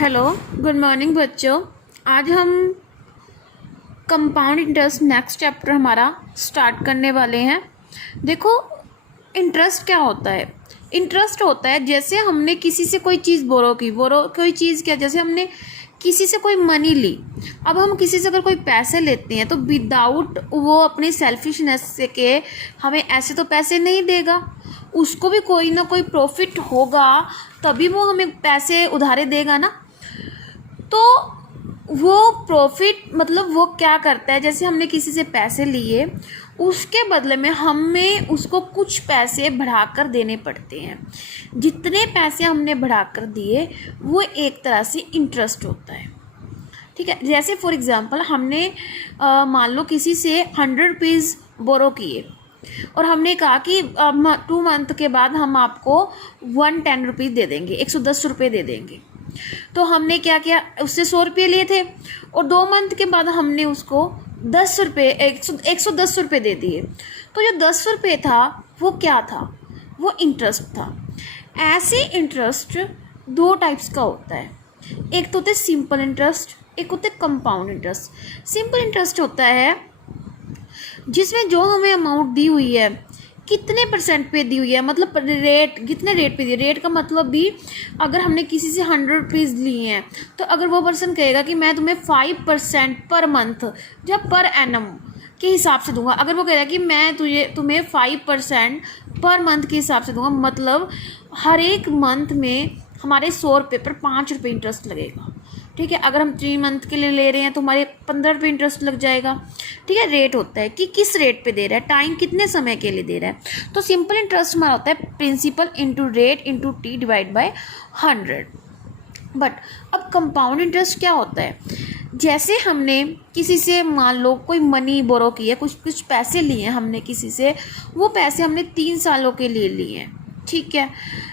Hello, good morning बच्चों। आज हम कंपाउंड इंटरेस्ट नेक्स्ट चैप्टर हमारा स्टार्ट करने वाले हैं। देखो, इंटरेस्ट क्या होता है। इंटरेस्ट होता है जैसे हमने किसी से कोई चीज़ बोरो कोई चीज़ क्या, जैसे हमने किसी से कोई मनी ली। अब हम किसी से अगर कोई पैसे लेते हैं तो विदाउट वो अपनी सेल्फिशनेस से के हमें ऐसे तो पैसे नहीं देगा, उसको भी कोई ना कोई प्रॉफिट होगा तभी वो हमें पैसे उधारे देगा ना। तो वो प्रॉफिट मतलब वो क्या करता है, जैसे हमने किसी से पैसे लिए उसके बदले में हमें उसको कुछ पैसे बढ़ाकर देने पड़ते हैं। जितने पैसे हमने बढ़ाकर दिए वो एक तरह से इंटरेस्ट होता है, ठीक है। जैसे फॉर एग्जांपल हमने मान लो किसी से 100 रुपीज़ बोरो किए और हमने कहा कि 2 मंथ के बाद हम आपको 110 रुपीज़ दे देंगे, 110 रुपये दे देंगे। तो हमने क्या किया, उससे 100 रुपये लिए थे और 2 मंथ के बाद हमने उसको 10 रुपये 110 रुपये दे दिए। तो जो 10 रुपये था वो क्या था, वो इंटरेस्ट था। ऐसे इंटरेस्ट 2 टाइप्स का होता है, एक तो होता है सिंपल इंटरेस्ट, एक होता है कंपाउंड इंटरेस्ट। सिंपल इंटरेस्ट होता है जिसमें जो हमें अमाउंट दी हुई है कितने % पे दी हुई है, मतलब रेट कितने रेट पे दी। रेट का मतलब भी अगर हमने किसी से 100 रुपीज़ लिए हैं तो अगर वो पर्सन कहेगा कि मैं तुम्हें 5% पर मंथ या पर एनम के हिसाब से दूंगा, अगर वो कहेगा कि मैं तुम्हें 5% पर मंथ के हिसाब से दूंगा, मतलब हर एक मंथ में हमारे 100 रुपये पर 5 रुपये इंटरेस्ट लगेगा, ठीक है। अगर हम 3 मंथ के लिए ले रहे हैं तो हमारे 15 रुपये इंटरेस्ट लग जाएगा, ठीक है। रेट होता है कि किस रेट पे दे रहा है, टाइम कितने समय के लिए दे रहा है। तो सिंपल इंटरेस्ट हमारा होता है principal into rate into T divide by 100। But अब कंपाउंड इंटरेस्ट क्या होता है, जैसे हमने किसी से मान लो कोई मनी बोरो की है, कुछ पैसे लिए हैं हमने किसी से, वो पैसे हमने 3 सालों के लिए लिए हैं, ठीक है।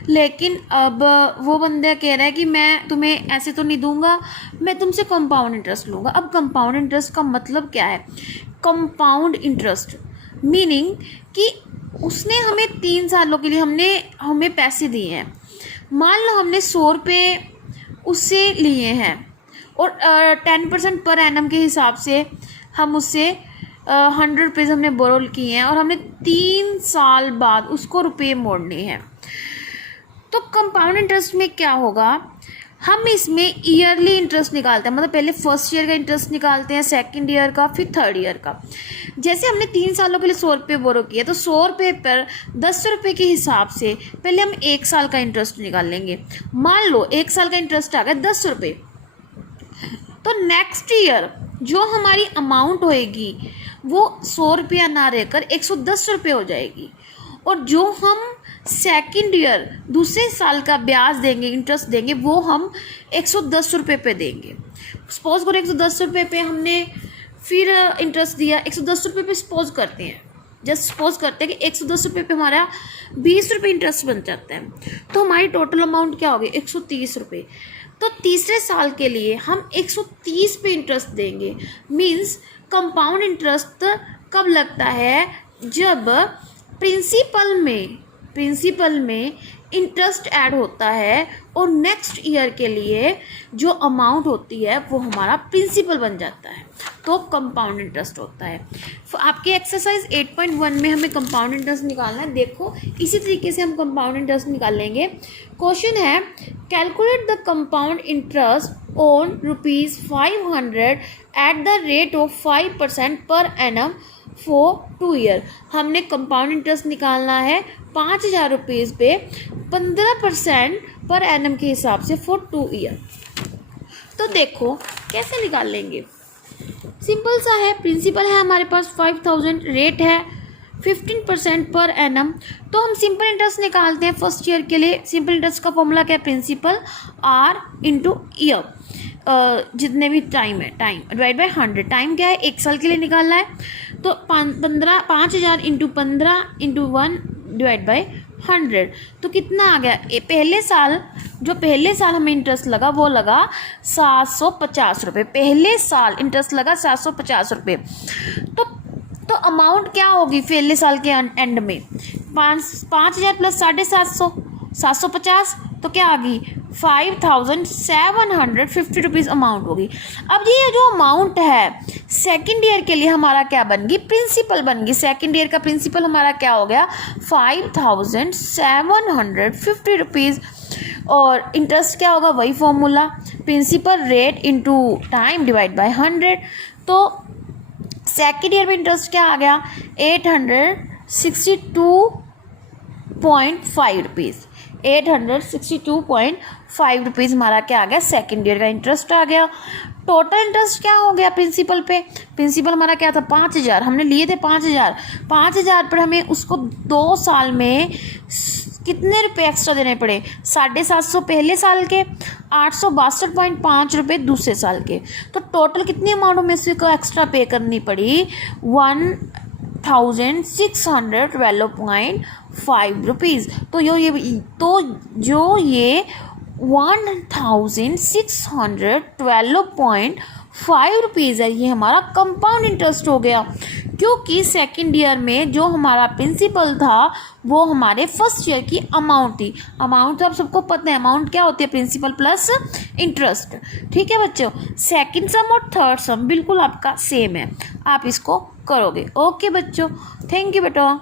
लेकिन अब वो बंदा कह रहा है कि मैं तुम्हें ऐसे तो नहीं दूंगा, मैं तुमसे कंपाउंड इंटरेस्ट लूँगा। अब कंपाउंड इंटरेस्ट का मतलब क्या है, कंपाउंड इंटरेस्ट मीनिंग कि उसने हमें 3 सालों के लिए हमें पैसे दिए हैं। मान लो हमने 100 रुपये उससे लिए हैं और 10% पर एनम के हिसाब से हम उससे 100 रुपीज़ हमने बोरो किए हैं और हमने 3 साल बाद उसको रुपये मोड़ने हैं। तो कंपाउंड इंटरेस्ट में क्या होगा, हम इसमें ईयरली इंटरेस्ट निकालते हैं, मतलब पहले फर्स्ट ईयर का इंटरेस्ट निकालते हैं, सेकंड ईयर का, फिर थर्ड ईयर का। जैसे हमने 3 सालों के लिए 100 रुपये बोरो किया तो 100 रुपये पर 10 रुपये के हिसाब से पहले हम 1 साल का इंटरेस्ट निकाल लेंगे। मान लो 1 साल का इंटरेस्ट आ गया 10 रुपये, तो नेक्स्ट ईयर जो हमारी अमाउंट होएगी वो 100 रुपया ना रहकर 110 रुपये हो जाएगी। और जो हम सेकंड ईयर दूसरे साल का ब्याज देंगे, इंटरेस्ट देंगे, वो हम 110 रुपये पे देंगे। सपोज करो 110 रुपये पे हमने फिर इंटरेस्ट दिया, 110 रुपये पे सपोज करते हैं, जस्ट सपोज करते हैं कि 110 रुपये पे हमारा 20 रुपये इंटरेस्ट बन जाता है। तो हमारी टोटल अमाउंट क्या होगी, 130 रुपये। तो तीसरे साल के लिए हम 130 पे इंटरेस्ट देंगे। मीन्स कंपाउंड इंटरेस्ट कब लगता है, जब प्रिंसिपल में इंटरेस्ट ऐड होता है और नेक्स्ट ईयर के लिए जो अमाउंट होती है वो हमारा प्रिंसिपल बन जाता है, तो कंपाउंड इंटरेस्ट होता है। आपके एक्सरसाइज 8.1 में हमें कंपाउंड इंटरेस्ट निकालना है। देखो इसी तरीके से हम कंपाउंड इंटरेस्ट निकाल लेंगे। क्वेश्चन है, calculate the compound interest on ₹500 at the rate of 5% per annum for 2 year. हमने कंपाउंड इंटरेस्ट निकालना है 5,000 रुपीज़ पे 15% पर एनम के हिसाब से फॉर 2 ईयर। तो देखो कैसे निकाल लेंगे, सिंपल सा है। प्रिंसिपल है हमारे पास 5,000, रेट है 15% पर एनम। तो हम सिंपल इंटरेस्ट निकालते हैं फर्स्ट ईयर के लिए। सिंपल इंटरेस्ट का फॉर्मूला क्या है, प्रिंसिपल R इंटू ईयर, जितने भी टाइम है, टाइम डिवाइड बाय 100। टाइम क्या है, 1 साल के लिए निकालना है, तो 5,000 इंटू 15 इंटू 1 डिवाइड बाय 100। तो कितना आ गया, पहले साल हमें इंटरेस्ट लगा वो लगा 750 रुपये। पहले साल इंटरेस्ट लगा 750 रुपये। तो अमाउंट क्या होगी पहले साल के एंड में, 5,000 प्लस 750, 750 तो क्या आ गई 5750 रुपीज़ अमाउंट होगी। अब ये जो अमाउंट है सेकंड ईयर के लिए हमारा क्या बन गई, प्रिंसिपल बन गई। सेकंड ईयर का प्रिंसिपल हमारा क्या हो गया 5750 रुपीज़। और इंटरेस्ट क्या होगा, वही formula, principal rate into time divide by 100। तो सेकंड ईयर में इंटरेस्ट क्या आ गया 862.5 रुपीज़। 862.5 रुपीज़ हमारा क्या आ गया, सेकंड ईयर का इंटरेस्ट आ गया। टोटल इंटरेस्ट क्या हो गया प्रिंसिपल पे, प्रिंसिपल हमारा क्या था 5000, हमने लिए थे 5000 पर हमें उसको 2 साल में कितने रुपए एक्स्ट्रा देने पड़े, 750 पहले साल के, 862.5 रुपये दूसरे साल के। तो टोटल कितनी अमाउंट हमें इसको एक्स्ट्रा पे करनी पड़ी 1612.5 रुपीज़। तो जो ये 1612.5 रुपीज़ है, ये हमारा कंपाउंड इंटरेस्ट हो गया। क्योंकि सेकंड ईयर में जो हमारा प्रिंसिपल था वो हमारे फर्स्ट ईयर की अमाउंट थी। अमाउंट तो आप सबको पता है, अमाउंट क्या होती है, प्रिंसिपल प्लस इंटरेस्ट। ठीक है बच्चों, सेकंड सम और थर्ड सम बिल्कुल आपका सेम है, आप इसको करोगे। ओके बच्चों, थैंक यू बेटा।